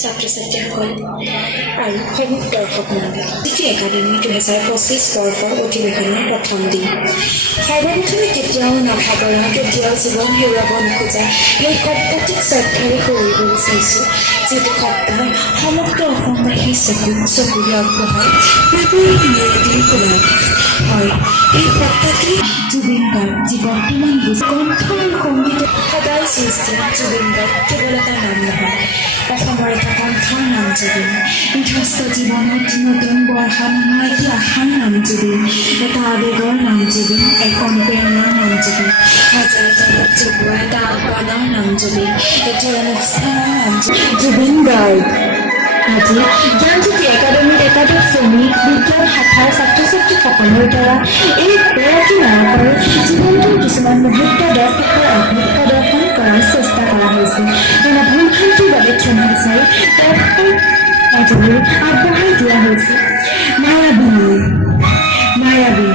ছাত্ৰ-ছাত্ৰীসকল আৰু সন্মুখ দৰ্শক মণ্ডলী, জ্যোতি একাডেমী 2025 বৰ্ষৰ অধিৱেশনৰ প্ৰথম দিন। সৰ্বপ্ৰথমে কেতিয়াও নাভাবৰা, কেতিয়াও জীৱন হেৰুৱাব নোখোজা সেই সত্তাটিক শ্ৰদ্ধাৰে কৰিব বিচাৰিছোঁ, যিটো সত্তাই সমগ্ৰ অসমবাসীৰ চকুৰে আগবঢ়ায় প্ৰাকৃতিক নিয়তিৰ কোলাত। হয়, এই সত্তাটি জুবিন গাৰ্গ, যি বৰ্তমান কণ্ঠ আৰু সংগীত সদায় সৃষ্টি। জুবিন গাৰ্গ কেৱল এটা নাম নহয়, অসমৰ এটা কণ্ঠৰ নাম জুবিন। বিধ্বস্ত জীৱনত নতুন বৰ্ষাত এটি আশাৰ নাম জুবিন, এটা আৱেগৰ নাম জুবিন, এক অনুপ্ৰেৰণাৰ নাম জুবিন, হাজাৰ জগত জগোৱা এটা আহ্বানৰ নাম জুবিন, এটা অনুষ্ঠানৰ নাম জুবিন গাৰ্গ। আজি জ্ঞানজ্যোতি একাডেমীৰ একাদশ শ্ৰেণীৰ বিজ্ঞান শাখাৰ ছাত্ৰ-ছাত্ৰীসকলৰ দ্বাৰা এই গৰাকী নায়কৰ জীৱনটোৰ কিছুমান মুহূৰ্ত দৰ্শকৰ আগত প্ৰদৰ্শন কৰাৰ চেষ্টা কৰা হৈছে। এনে ভুল ভ্ৰান্তিৰ বাবে ক্ষমা বিচাৰি দৰ্শকৰ মাজলৈ আগবঢ়াই দিয়া হৈছে মায়াবী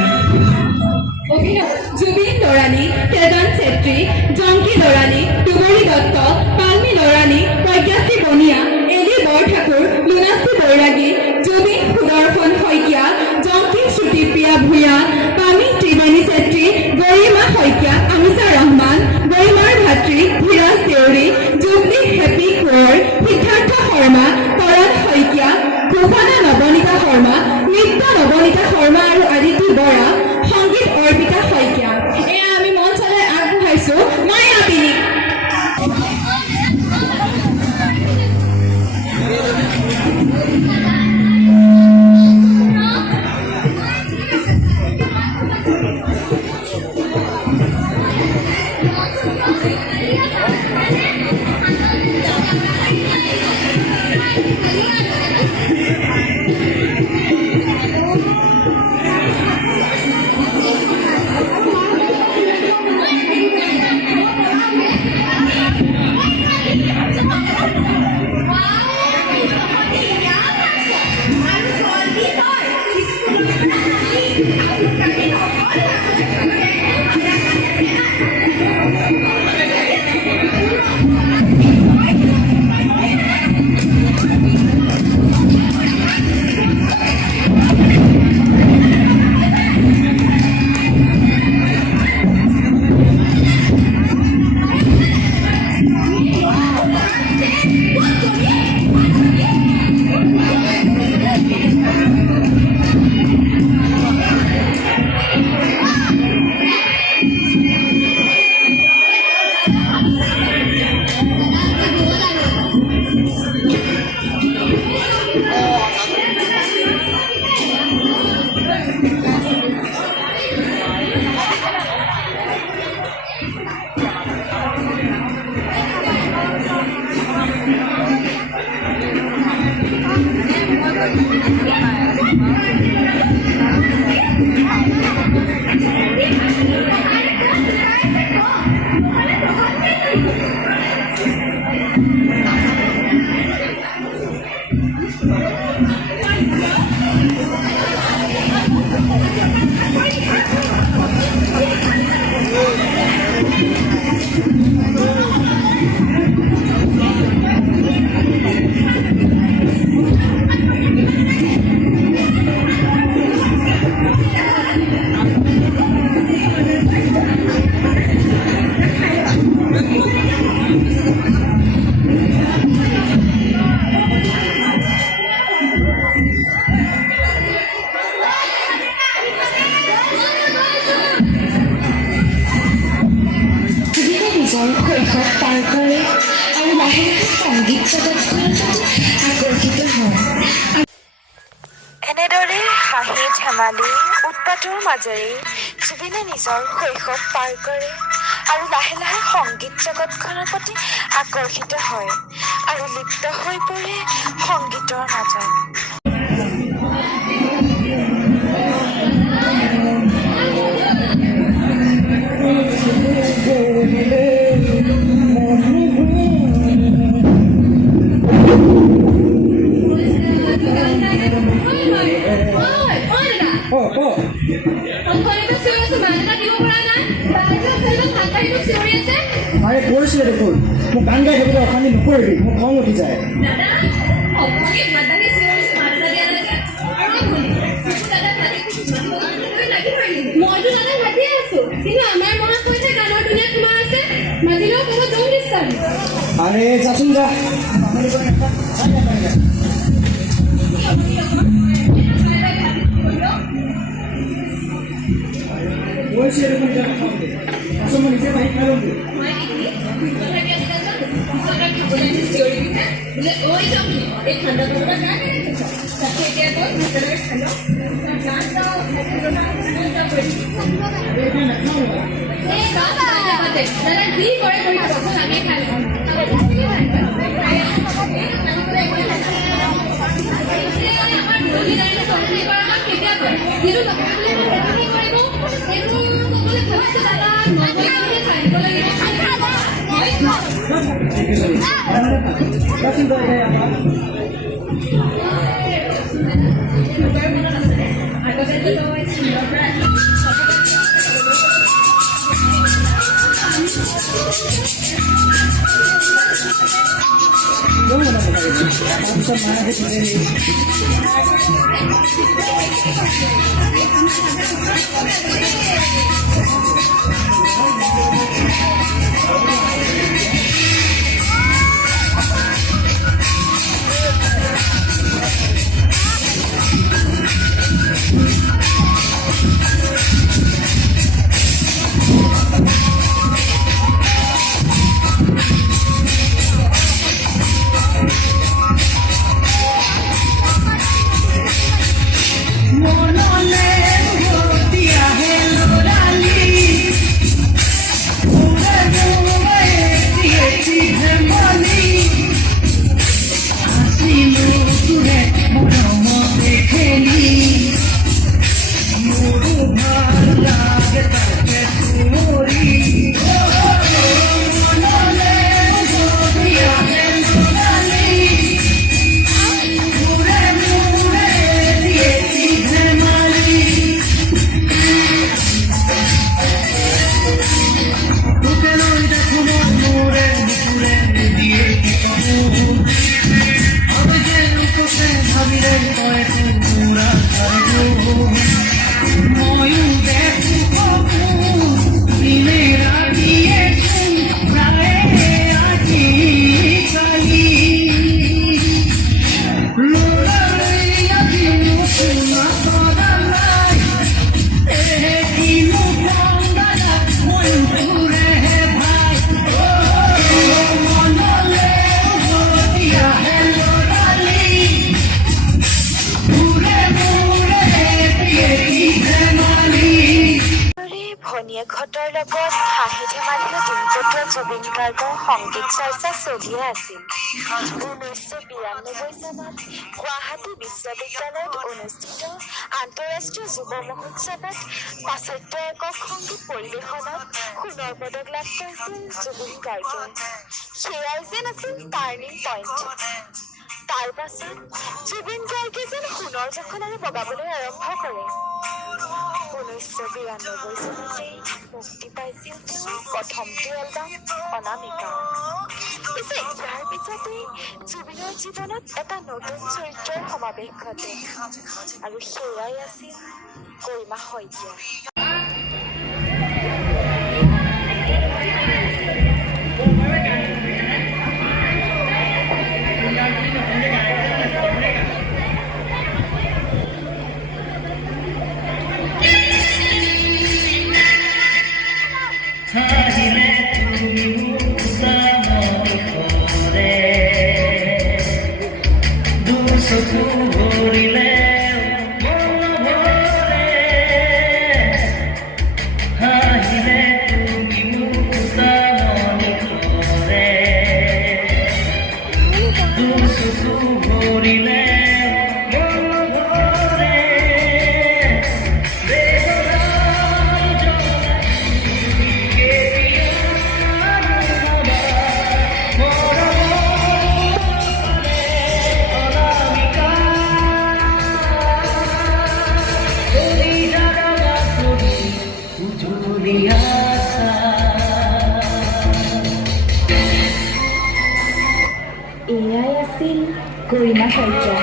জুবিন লৰাণী, তেজান চেত্ৰী, জংকী লৰাণী, দুবৰী দত্ত, পালমী লৰাণী, প্ৰজ্ঞাশ্ৰী বনিয়া, এলি বৰঠাকুৰ, লুনাশ্ৰী বৈৰাগী, জুবিন সুদৰ্শন শইকীয়া, জংকী শ্ৰুতিপ্ৰিয়া ভূঞা, পামী ত্ৰিবেণী চেত্ৰী, গৰিমা শইকীয়া, আমিছা ৰহমান, গৰিমাৰ ভাতৃ ধীৰাজ দেউৰী, জুবলি হেপী কোঁৱৰ, সিদ্ধাৰ্থ শৰ্মা, কৰণ শইকীয়া, ঘোষণা নৱনীতা শৰ্মা, নৃত্য নৱনীতা শৰ্মা আৰু আদিতি বৰা, সংগীত অৰ্পিতা শইকীয়া। এয়া আমি মঞ্চলৈ আগবঢ়াইছো মায়াবিনীক। শৈশৱ পাৰ কৰে আৰু লাহে লাহে সংগীত জগতখনত আকৰ্ষিত হয়। এনেদৰে হাঁহি ধেমালি উৎপাতৰ মাজেৰে জুবিনে নিজৰ শৈশৱ পাৰ কৰে আৰু লাহে লাহে সংগীত জগতখনৰ প্ৰতি আকৰ্ষিত হয় আৰু লিপ্ত হৈ পৰে সংগীতৰ মাজত। কৰিছিলে দেখোন মোক গান গাই থাকিলে অশান্তি নকৰিবি, মোক খং উঠি যায়। আৰে যাচোন যা ভনীয়েকহঁতৰ লগত হাঁহি ধেমালিও দিন কটোৱা জুবিন গাৰ্গৰ সংগীত চৰ্চা চলিয়ে আছিল। 1992 চনত গুৱাহাটী বিশ্ববিদ্যালয়ত অনুষ্ঠিত আন্তঃৰাষ্ট্ৰীয় যুৱ মহোৎসৱত পাশ্চাত্য একক সংগীত পৰিৱেশনত সোণৰ পদক লাভ কৰিছিল জুবিন গাৰ্গে। সেয়াই যেন আছিল টাৰ্ণিং পইণ্ট। তাৰ পাছত জুবিন গাৰ্গে যেন সোণৰ জখলাৰে বগাবলৈ আৰম্ভ কৰে। 1992 চনতেই মুক্তি পাইছিল তেওঁৰ প্ৰথমটো এলবাম অনামিকা। পিছে ইয়াৰ পিছতেই জুবিনৰ জীৱনত এটা নতুন চৰিত্ৰৰ সমাৱেশ ঘটে আৰু সেয়াই আছিল গৰিমা শইকীয়া। এয়াই আছিল গৰিমা শইকীয়া।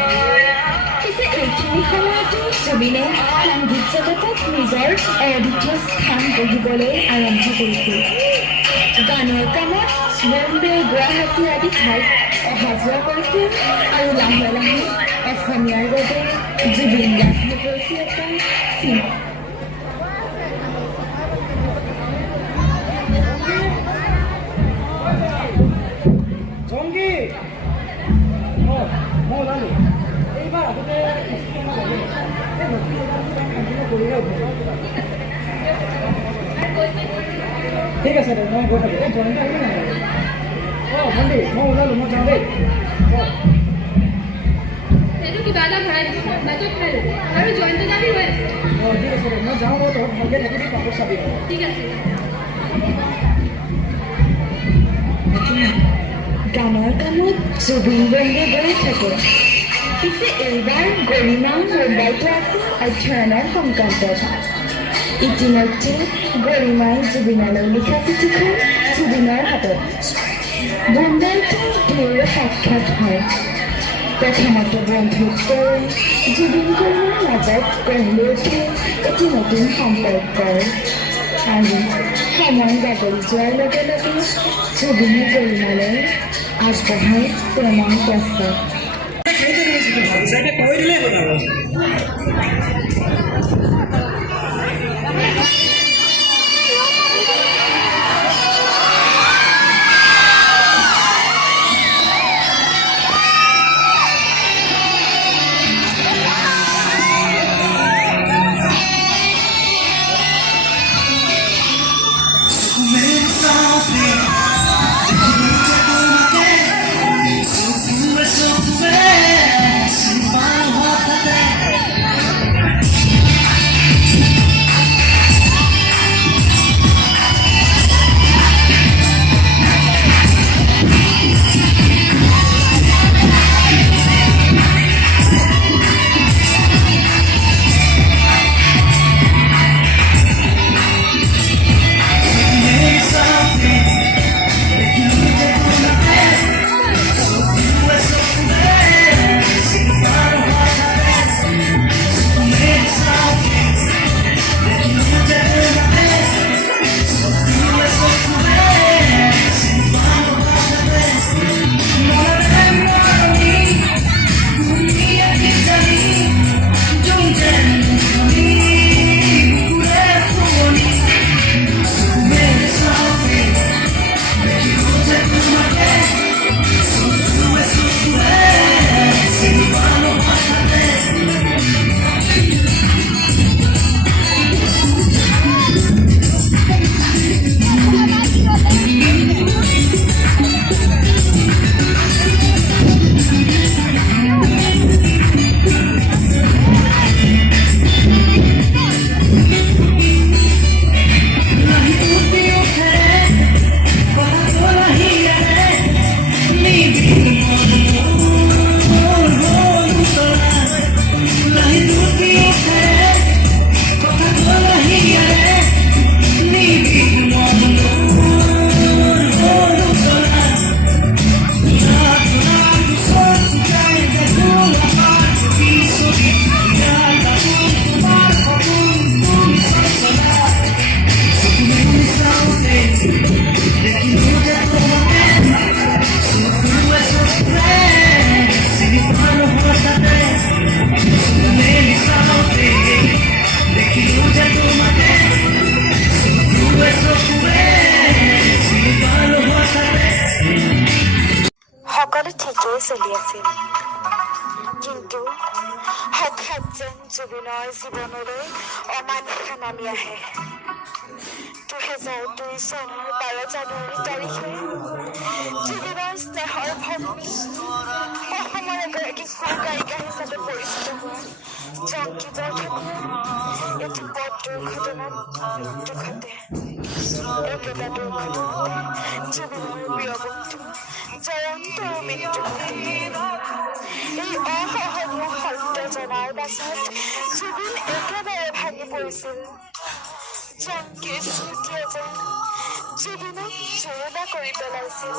পিছে এইখিনি সময়তে জুবিনে সংগীত জগতত নিজৰ অদ্বিতীয় স্থান গঢ়িবলৈ আৰম্ভ কৰিছিল। গানৰ কামত বম্বে গুৱাহাটী আদি ঠাইত অহা যোৱা কৰিছিল আৰু লাহে লাহে অসমীয়াৰ বাবে জুবিন গাৰ্গ হৈ পৰিছিল এটা চিন। জংগী মই ওলালো এইবাৰ আগতে ঠিক আছে দে মই গৈ থাকোঁ এই জইন আহিবি নাই ভণ্টি মই ওলালো মই যাওঁ দেই সেইটো কিবা এটা ভৰাই দিছোঁ বাজেট খাই ল'ব আৰু জইনটো যাবি হৈ আছে ঠিক আছে দে মই যাওঁ বাৰু তই ভালকৈ থাকিবি কাপোৰ চাবি ঠিক আছে গানৰ কামত জুবিন গাৰ্গে গৈ থাকে। পিছে এইবাৰ গৰিমা মুম্বাইতো আছিল অধ্যয়নৰ সংক্ৰান্তত। ইতিমধ্যে গৰিমাই জুবিনলৈ লিখা চিঠিখন জুবিনৰ হাতত। মুম্বাইতো দুয়ো সাক্ষাৎ হয়। প্ৰথমতে বন্ধুত্বৰ জুবিন গৰিমাৰ মাজত গঢ় লৈ উঠে এটি নতুন সম্পৰ্কৰ আৰু সময় বাগৰি যোৱাৰ লগে লগে জুবিনে গৰিমালৈ আগবঢ়াই প্ৰেমৰ প্ৰস্তাৱ। কৈ দিলেই হ'ল আৰু ঠিকেই চলি আছিল, কিন্তু হঠাৎ যেন জুবিনৰ জীৱনলৈ অমানিশা নামি আহে। 2002 চনৰ 12 জানুৱাৰী তাৰিখে জুবিনৰ স্নেহৰ ভগ্নী অসমৰ এগৰাকী সুৰ গায়িকা হিচাপে পৰিচিত হোৱা জংকী বৰঠাকুৰৰ এটি পথ দুৰ্ঘটনাত মৃত্যু ঘটে। একেটা দুৰ্ঘটনাতে জুবিনৰ প্ৰিয় বন্ধু জয়ন্তৰো মৃত্যু ঘটে। এই অসহনীয় সত্য জনাৰ পাছত জুবিন একেবাৰে ভাঙি পৰিছিল। জংকীৰ স্মৃতিয়ে যেন জুবিনক জোৰদা কৰি পেলাইছিল।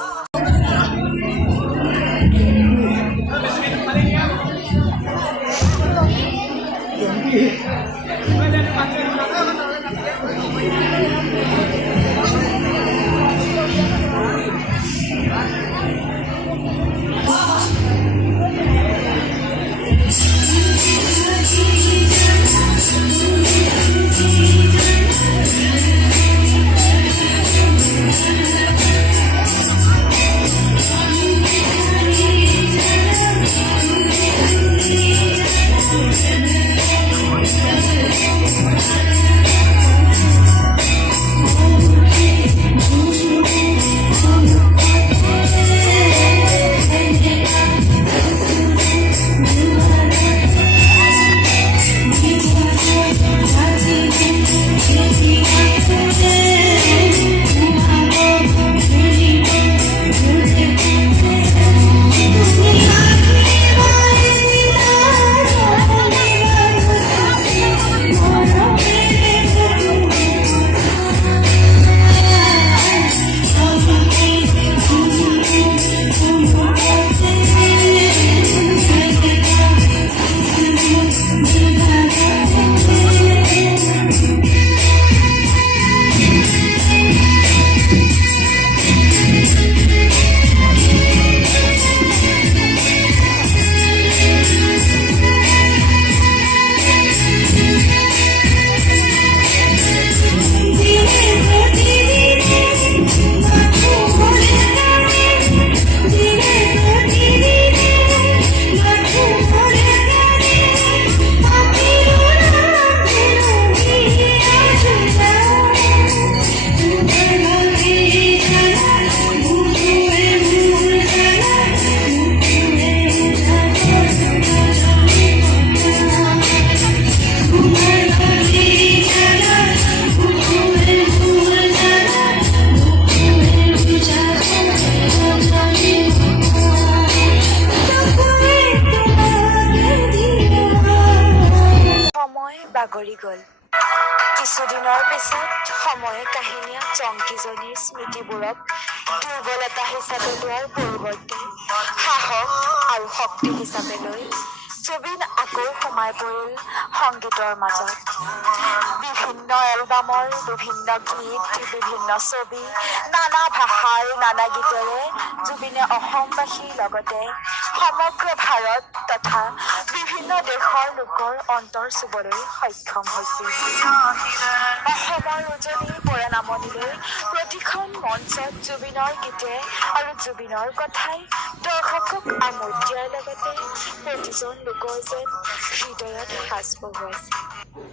বাগৰি গ'ল। কিছুদিনৰ পিছত সময়ে কাহিনীয়ে জংকীজনীৰ স্মৃতিবোৰক দুৰ্বলতা হিচাপে লোৱাৰ পৰিৱৰ্তে সাহস আৰু শক্তি হিচাপে লৈ জুবিন আকৌ সোমাই পৰিল সংগীতৰ মাজত। বিভিন্ন এলবামৰ বিভিন্ন গীত, বিভিন্ন ছবি, নানা ভাষাৰ নানা গীতেৰে জুবিনে অসমবাসীৰ লগতে সমগ্ৰ ভাৰত তথা বিভিন্ন দেশৰ লোকৰ অন্তৰ চুবলৈ সক্ষম হৈছিল। অসমৰ উজনিৰ পৰা নামনিলৈ প্ৰতিখন মঞ্চত জুবিনৰ গীতে আৰু জুবিনৰ কথাই দৰ্শকক আমোদ দিয়াৰ লগতে প্ৰতিজন লোকৰ যেন হৃদয়ত সাজ বহুৱাইছিল।